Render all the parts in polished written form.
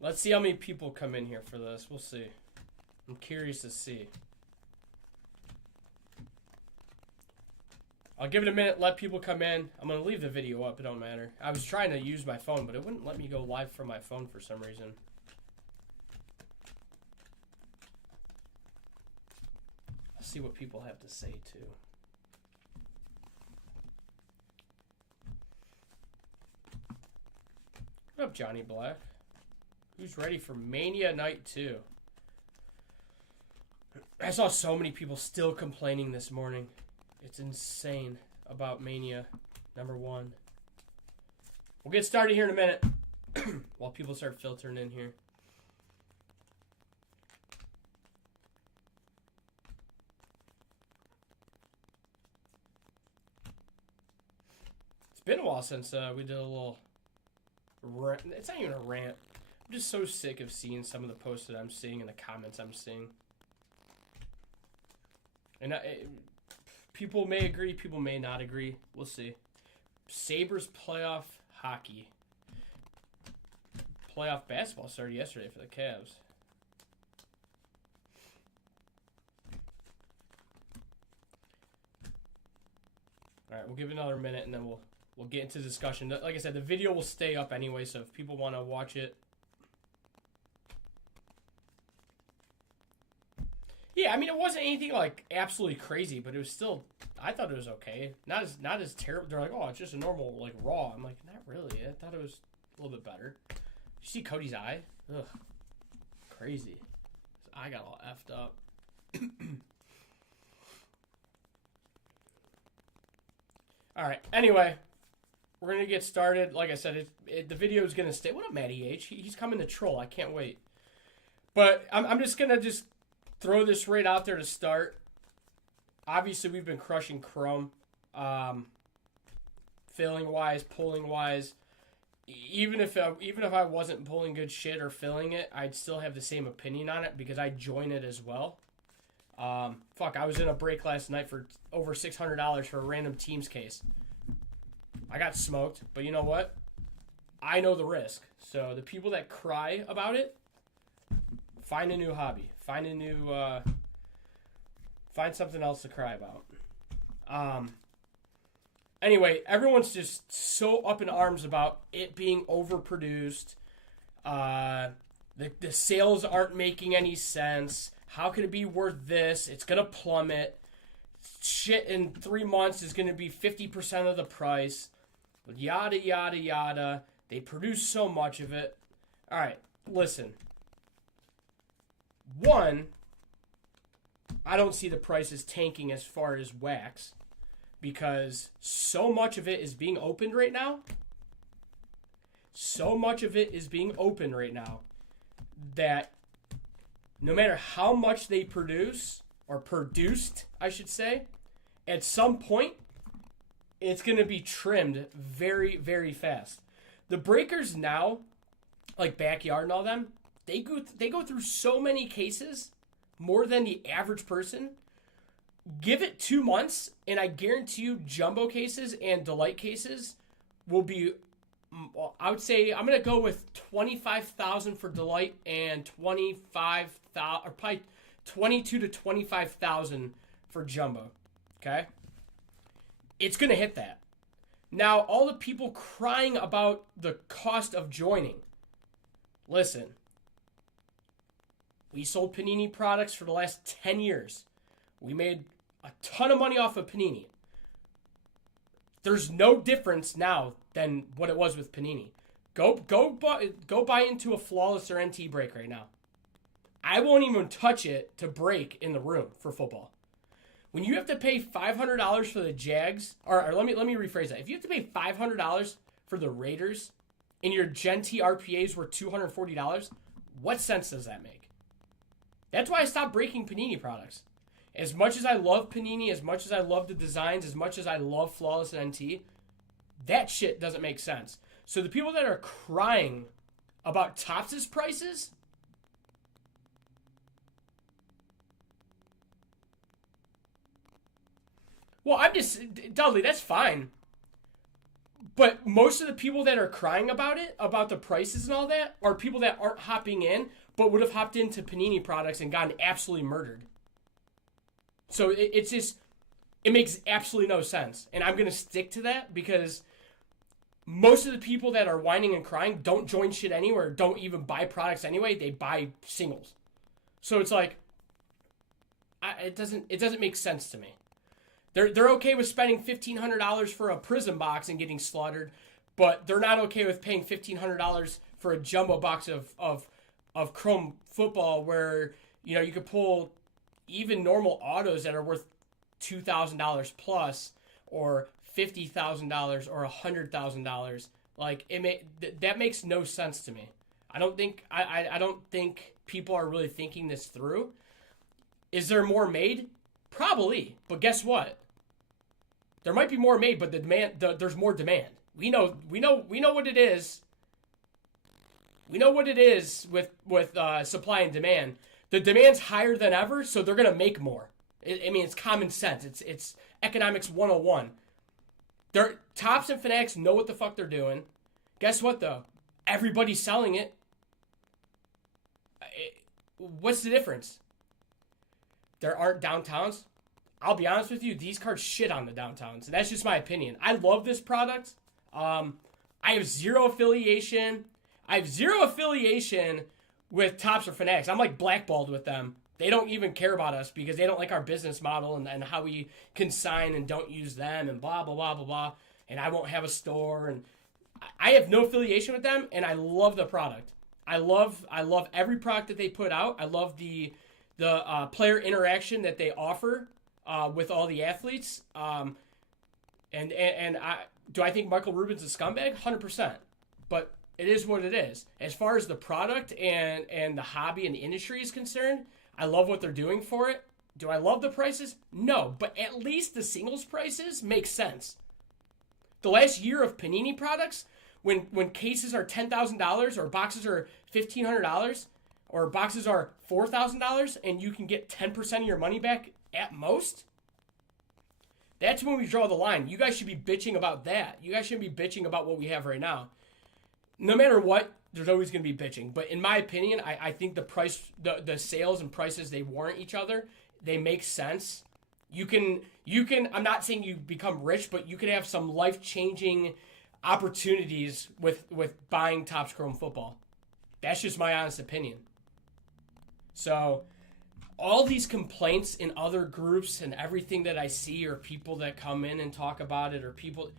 Let's see how many people come in here for this. We'll see. I'm curious to see. I'll give it a minute, let people come in. I'm going to leave the video up. It don't matter. I was trying to use my phone, but it wouldn't let me go live from my phone for some reason. I'll see what people have to say, too. What up, Johnny Black? Who's ready for Mania Night 2? I saw so many people still complaining this morning. It's insane about Mania #1. We'll get started here in a minute while people start filtering in here. It's been a while since we did a little rant. It's not even a rant. I'm just so sick of seeing some of the posts that I'm seeing and the comments I'm seeing. And people may agree, people may not agree. We'll see. Sabres playoff hockey. Playoff basketball started yesterday for the Cavs. All right, we'll give it another minute and then we'll get into discussion. Like I said, the video will stay up anyway, so if people want to watch it. Yeah, I mean, it wasn't anything like absolutely crazy, but it was still, I thought it was okay. Not as terrible. They're like, oh, it's just a normal, like, Raw. I'm like, not really. I thought it was a little bit better. You see Cody's eye? Ugh. Crazy. His eye got all effed up. All right. Anyway, we're going to get started. Like I said, the video is going to stay. What up, Matty H? He's coming to troll. I can't wait. But I'm just going to throw this right out there to start. Obviously, we've been crushing Chrome. Filling-wise, pulling-wise. Even if I wasn't pulling good shit or filling it, I'd still have the same opinion on it because I join it as well. I was in a break last night for over $600 for a random Teams case. I got smoked, but you know what? I know the risk. So the people that cry about it, find a new hobby. Find something else to cry about. Anyway, everyone's just so up in arms about it being overproduced. The sales aren't making any sense. How could it be worth this? It's going to plummet. Shit in 3 months is going to be 50% of the price. Yada, yada, yada. They produce so much of it. All right, listen. One, I don't see the prices tanking as far as wax because so much of it is being opened right now. So much of it is being opened right now that no matter how much they produce, or produced, I should say, at some point, it's going to be trimmed very, very fast. The breakers now, like Backyard and all them, they go through so many cases, more than the average person. Give it 2 months, and I guarantee you jumbo cases and delight cases will be, I would say, I'm going to go with 25,000 for delight and 25,000, or probably 22 to 25,000 for jumbo. Okay? It's going to hit that. Now, all the people crying about the cost of joining. Listen. We sold Panini products for the last 10 years. We made a ton of money off of Panini. There's no difference now than what it was with Panini. Go buy into a Flawless or NT break right now. I won't even touch it to break in the room for football. When you have to pay $500 for the Jags, or let me rephrase that. If you have to pay $500 for the Raiders and your Gen T RPAs were $240, what sense does that make? That's why I stopped breaking Panini products. As much as I love Panini, as much as I love the designs, as much as I love Flawless and NT, that shit doesn't make sense. So the people that are crying about Topps' prices, well, I'm just, Dudley, that's fine. But most of the people that are crying about it, about the prices and all that, are people that aren't hopping in, but would have hopped into Panini products and gotten absolutely murdered. So it's just, it makes absolutely no sense. And I'm going to stick to that because most of the people that are whining and crying don't join shit anywhere, don't even buy products anyway. They buy singles. So it's like, it doesn't make sense to me. They're okay with spending $1,500 for a Prism box and getting slaughtered, but they're not okay with paying $1,500 for a jumbo box of Chrome football where, you could pull even normal autos that are worth $2,000 plus or $50,000 or $100,000. Like that makes no sense to me. I don't think people are really thinking this through. Is there more made? Probably, but guess what? There might be more made, but there's more demand. We know what it is. We know what it is with supply and demand. The demand's higher than ever, so they're gonna make more. It's common sense. It's economics 101. Topps and Fanatics know what the fuck they're doing. Guess what though? Everybody's selling it. What's the difference? There aren't downtowns. I'll be honest with you, these cards shit on the downtowns. That's just my opinion. I love this product. I have zero affiliation. With Topps or Fanatics. I'm like blackballed with them. They don't even care about us because they don't like our business model and how we consign and don't use them and blah, blah, blah, blah, blah. And I won't have a store. And I have no affiliation with them, and I love the product. I love every product that they put out. I love the player interaction that they offer with all the athletes. And do I think Michael Rubin's a scumbag? 100%. But it is what it is. As far as the product and the hobby and the industry is concerned, I love what they're doing for it. Do I love the prices? No, but at least the singles prices make sense. The last year of Panini products, when cases are $10,000 or boxes are $1,500 or boxes are $4,000 and you can get 10% of your money back at most, that's when we draw the line. You guys should be bitching about that. You guys shouldn't be bitching about what we have right now. No matter what, there's always going to be bitching. But in my opinion, I think the price, the sales and prices, they warrant each other. They make sense. You can. I'm not saying you become rich, but you can have some life-changing opportunities with buying Topps Chrome football. That's just my honest opinion. So, all these complaints in other groups and everything that I see, or people that come in and talk about it, or people,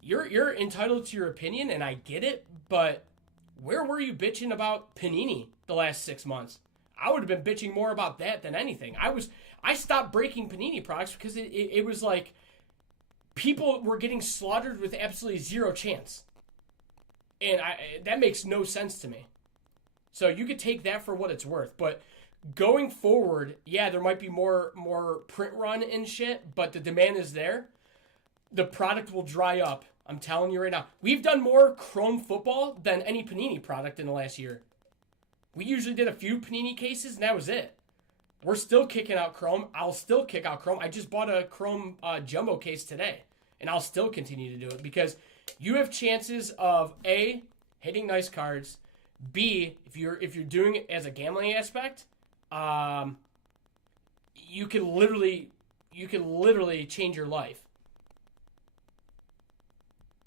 you're entitled to your opinion, and I get it. But where were you bitching about Panini the last 6 months? I would have been bitching more about that than anything. I stopped breaking Panini products because it was like people were getting slaughtered with absolutely zero chance. And that makes no sense to me. So you could take that for what it's worth. But going forward, yeah, there might be more print run and shit, but the demand is there. The product will dry up. I'm telling you right now. We've done more Chrome football than any Panini product in the last year. We usually did a few Panini cases, and that was it. We're still kicking out Chrome. I'll still kick out Chrome. I just bought a Chrome jumbo case today, and I'll still continue to do it because you have chances of A, hitting nice cards, B, if you're doing it as a gambling aspect, you can literally change your life.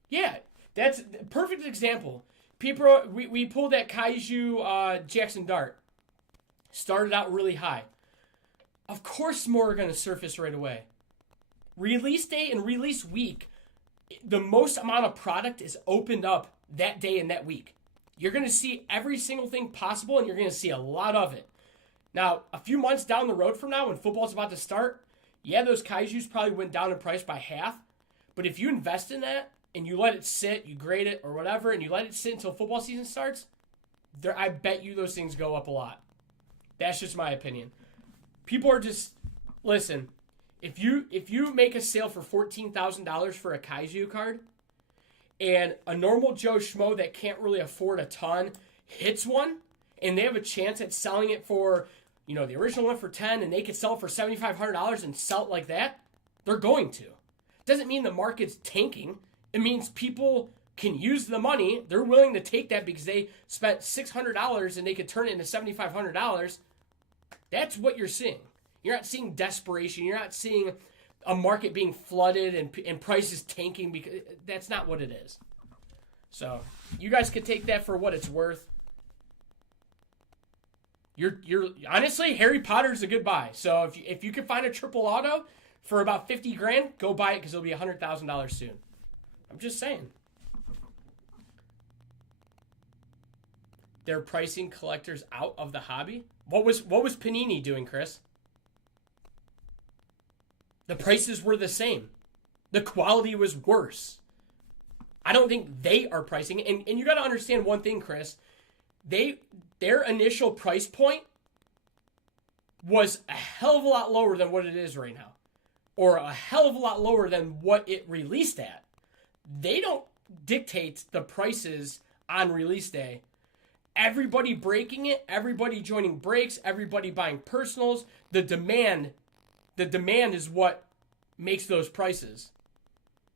Yeah, that's a perfect example. People, we pulled that Kaiju Jackson Dart. Started out really high. Of course more are going to surface right away. Release day and release week, the most amount of product is opened up that day and that week. You're going to see every single thing possible, and you're going to see a lot of it. Now, a few months down the road from now, when football's about to start, yeah, those Kaijus probably went down in price by half. But if you invest in that, and you let it sit, you grade it or whatever, and you let it sit until football season starts, I bet you those things go up a lot. That's just my opinion. People are just, listen, if you make a sale for $14,000 for a Kaiju card, and a normal Joe Schmo that can't really afford a ton hits one, and they have a chance at selling it for, the original one for $10, and they could sell it for $7,500 and sell it like that, they're going to. Doesn't mean the market's tanking. It means people can use the money. They're willing to take that because they spent $600 and they could turn it into $7,500. That's what you're seeing. You're not seeing desperation. You're not seeing a market being flooded and prices tanking, because that's not what it is. So you guys could take that for what it's worth. You're honestly, Harry Potter's a good buy. So if you can find a triple auto for about $50,000, go buy it because it'll be $100,000 soon. I'm just saying. They're pricing collectors out of the hobby. What was Panini doing, Chris? The prices were the same. The quality was worse. I don't think they are pricing. And you got to understand one thing, Chris. Their initial price point was a hell of a lot lower than what it is right now. Or a hell of a lot lower than what it released at. They don't dictate the prices on release day. Everybody breaking it, everybody joining breaks, everybody buying personals. The demand is what makes those prices.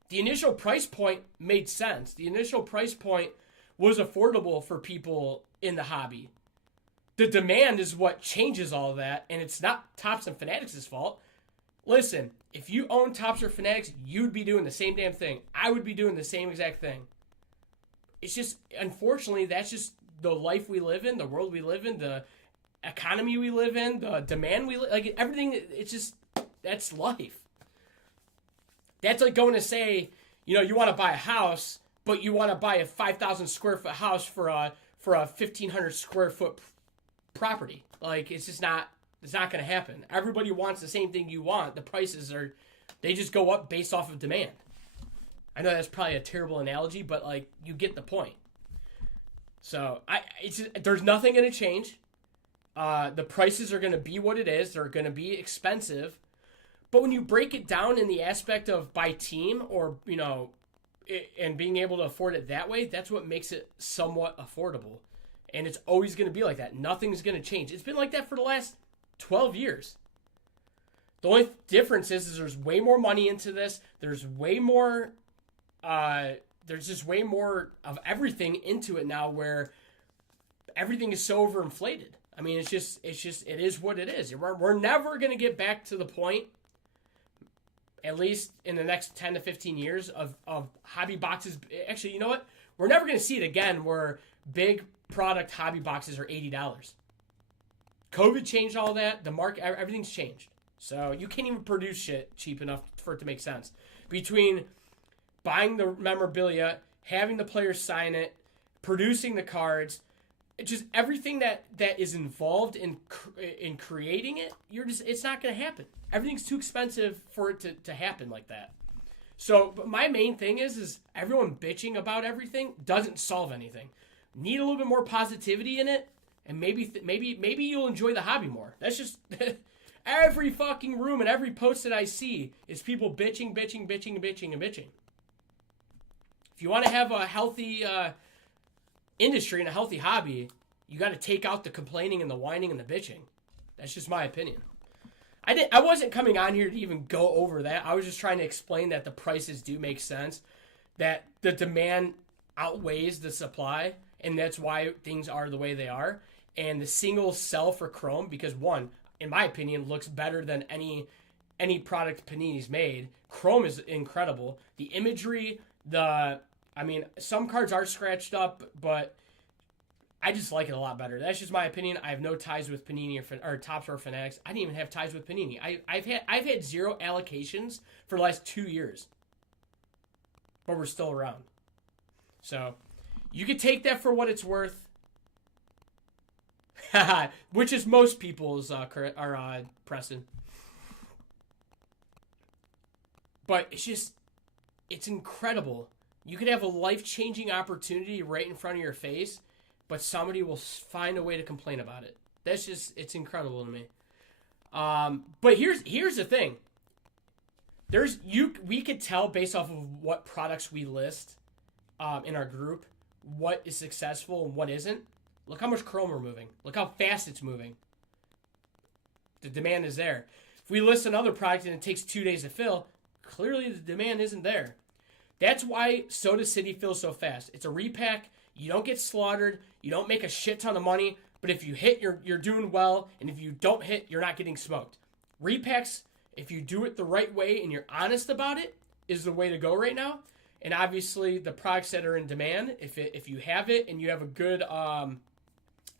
The initial price point made sense. The initial price point was affordable for people in the hobby. The demand is what changes all of that, and it's not Topps and Fanatics' fault. Listen, if you own Topps or Fanatics, you'd be doing the same damn thing. I would be doing the same exact thing. It's just, unfortunately, that's just the life we live in, the world we live in, the economy we live in, the demand we live, like everything. It's just, that's life. That's like going to say, you want to buy a house, but you want to buy a 5,000 square foot house for a 1,500 square foot property. Like, it's just not, it's not going to happen. Everybody wants the same thing you want. The prices they just go up based off of demand. I know that's probably a terrible analogy, but like, you get the point. So there's nothing going to change. The prices are going to be what it is. They're going to be expensive. But when you break it down in the aspect of by team or, and being able to afford it that way, that's what makes it somewhat affordable. And it's always going to be like that. Nothing's going to change. It's been like that for the last 12 years. The only difference is there's way more money into this. There's way more... there's just way more of everything into it now, where everything is so overinflated. I mean, it is what it is. We're never going to get back to the point, at least in the next 10 to 15 years, of hobby boxes. Actually, you know what? We're never going to see it again where big product hobby boxes are $80. COVID changed all that. The market, everything's changed. So you can't even produce shit cheap enough for it to make sense. Between buying the memorabilia, having the players sign it, producing the cards, just everything that is involved in creating it, it's not going to happen. Everything's too expensive for it to happen like that. So, but my main thing is everyone bitching about everything doesn't solve anything. Need a little bit more positivity in it, and maybe you'll enjoy the hobby more. That's just every fucking room and every post that I see is people bitching. If you want to have a healthy industry and a healthy hobby, you got to take out the complaining and the whining and the bitching. That's just my opinion. I wasn't coming on here to even go over that. I was just trying to explain that the prices do make sense, that the demand outweighs the supply, and that's why things are the way they are. And the singles sell for Chrome because, one, in my opinion, looks better than any product Panini's made. Chrome is incredible. The imagery, some cards are scratched up, but I just like it a lot better. That's just my opinion. I have no ties with Panini or Topps or Fanatics. I didn't even have ties with Panini. I've had 0 allocations for the last 2 years, but we're still around. So you could take that for what it's worth, which is most people's Preston. But it's incredible. You could have a life-changing opportunity right in front of your face, but somebody will find a way to complain about it. It's incredible to me. But here's the thing. We could tell based off of what products we list in our group what is successful and what isn't. Look how much Chrome we're moving. Look how fast it's moving. The demand is there. If we list another product and it takes 2 days to fill, clearly the demand isn't there. That's why Soda City fills so fast. It's a repack. You don't get slaughtered. You don't make a shit ton of money. But if you hit, you're doing well. And if you don't hit, you're not getting smoked. Repacks, if you do it the right way and you're honest about it, is the way to go right now. And obviously, the products that are in demand, if you have it and you have a good,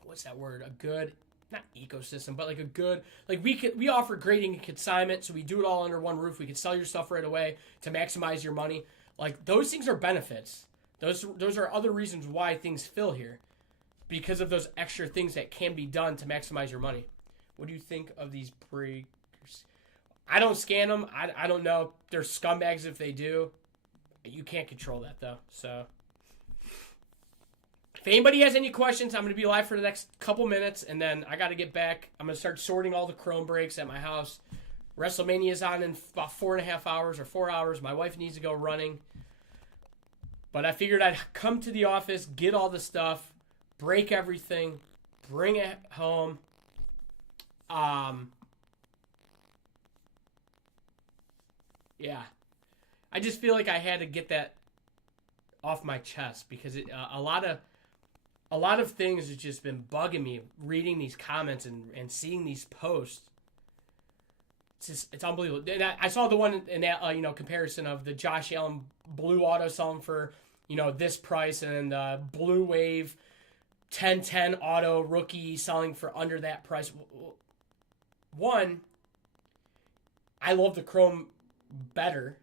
what's that word? A good, not ecosystem, but like a good, like we offer grading and consignment, so we do it all under one roof. We can sell your stuff right away to maximize your money. Like, those things are benefits. Those are other reasons why things fill here, because of those extra things that can be done to maximize your money. What do you think of these breakers? I don't scan them. I don't know. They're scumbags if they do. You can't control that, though. So, if anybody has any questions, I'm going to be live for the next couple minutes, and then I got to get back. I'm going to start sorting all the chrome breaks at my house. WrestleMania is on in about 4.5 hours or 4 hours. My wife needs to go running. But I figured I'd come to the office, get all the stuff, break everything, bring it home. Yeah. I just feel like I had to get that off my chest because a lot of things have just been bugging me reading these comments and seeing these posts. It's unbelievable. And I saw the one in that comparison of the Josh Allen blue auto selling for this price, and the Blue Wave 1010 auto rookie selling for under that price. One, I love the chrome better.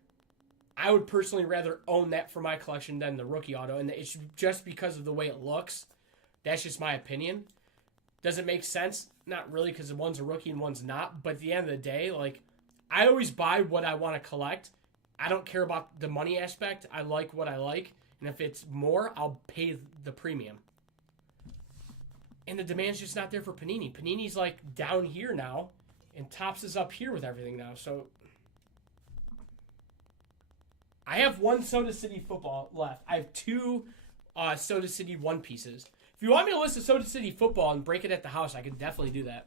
I would personally rather own that for my collection than the rookie auto, and it's just because of the way it looks. That's just my opinion. Does it make sense? Not really, because one's a rookie and one's not. But at the end of the day, like, I always buy what I want to collect. I don't care about the money aspect. I like what I like, and if it's more, I'll pay the premium. And the demand's just not there for Panini. Panini's like down here now, and Topps is up here with everything now. So I have one Soda City football left. I have two Soda City One Pieces. If you want me to list a Soda City football and break it at the house, I can definitely do that.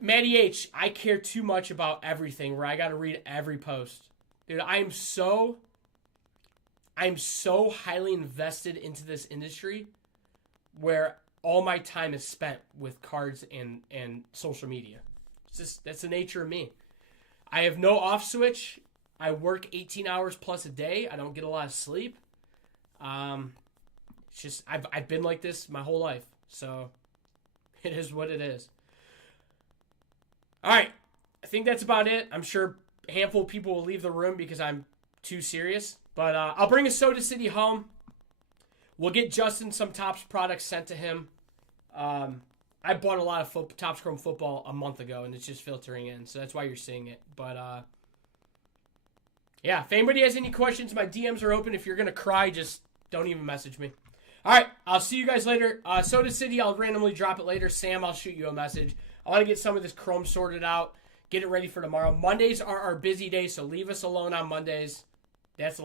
Matty H, I care too much about everything where I got to read every post. Dude, I'm so highly invested into this industry where all my time is spent with cards and social media. It's just, that's the nature of me. I have no off switch. I work 18 hours plus a day. I don't get a lot of sleep. It's just, I've been like this my whole life. So it is what it is. All right. I think that's about it. I'm sure a handful of people will leave the room because I'm too serious. But I'll bring a Soda City home. We'll get Justin some Topps products sent to him. I bought a lot of Topps Chrome football a month ago, and it's just filtering in. So that's why you're seeing it. But yeah, if anybody has any questions, my DMs are open. If you're going to cry, just don't even message me. All right, I'll see you guys later. Soda City, I'll randomly drop it later. Sam, I'll shoot you a message. I want to get some of this chrome sorted out, get it ready for tomorrow. Mondays are our busy days, so leave us alone on Mondays. That's the